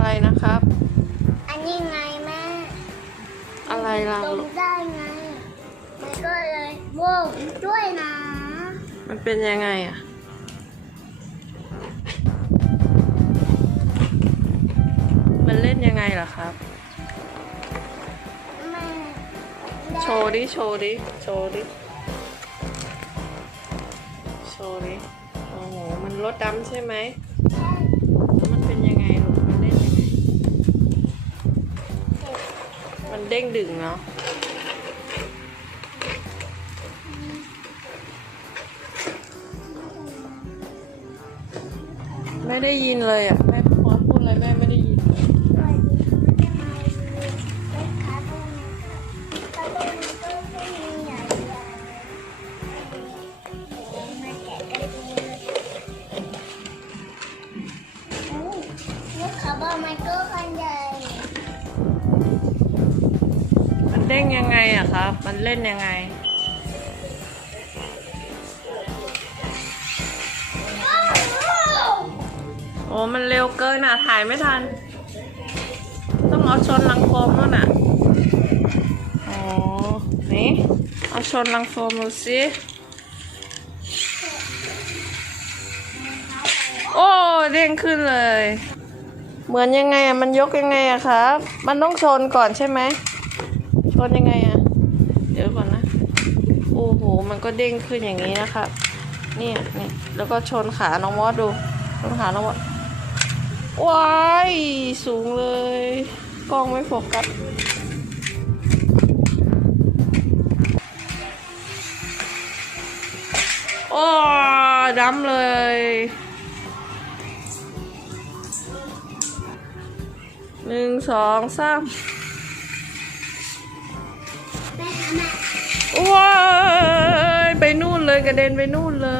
ครับ อันนี้ไงแม่ อะไรล่ะลลูงกได้ไง มันก็เลยโว้วด้วยนะ มันเป็นยังไงอะมันเล่นยังไงล่ะครับแม่โชว์ดิ โชว์ดิ โชว์ดิ โชว์ดิ โอ้โห มันรถดำใช่ไหม เด้งดึงเนาะไม่ได้ยินเลยอะแม่พอพูดอะไรแม่ไม่ได้ยินเลยด้วยดิมันจะมาเล่นคาร์ตูนคาร์ตูนก็ไมเลยโอ้ลูกเขาบอกมันก็คันใหญ่ มันเด้งยังไงอะครับ มันเล่นยังไง โอ้ มันเร็วเกินอะ ถ่ายไม่ทัน ต้องเอาชนลังโฟมนู่นอะอ๋อนี่ เอาชนลังโฟมดูสิโอ้ เด้งขึ้นเลย เหมือนยังไงอะมันยกยังไงอะครับ มันต้องชนก่อนใช่ไหม ชนยังไงอะเดี๋ยวก่อนนะ โอ้โห มันก็เด้งขึ้นอย่างนี้นะครับนี่นี่แล้วก็ชนขาน้องมอสดู ชนขาน้องมอสว้ายสูงเลย กล้องไม่โฟกัสโอ้ดำเลย หนึ่งสองสาม ว้ายไปนู่นเลยกระเด็นไปนู่นเลย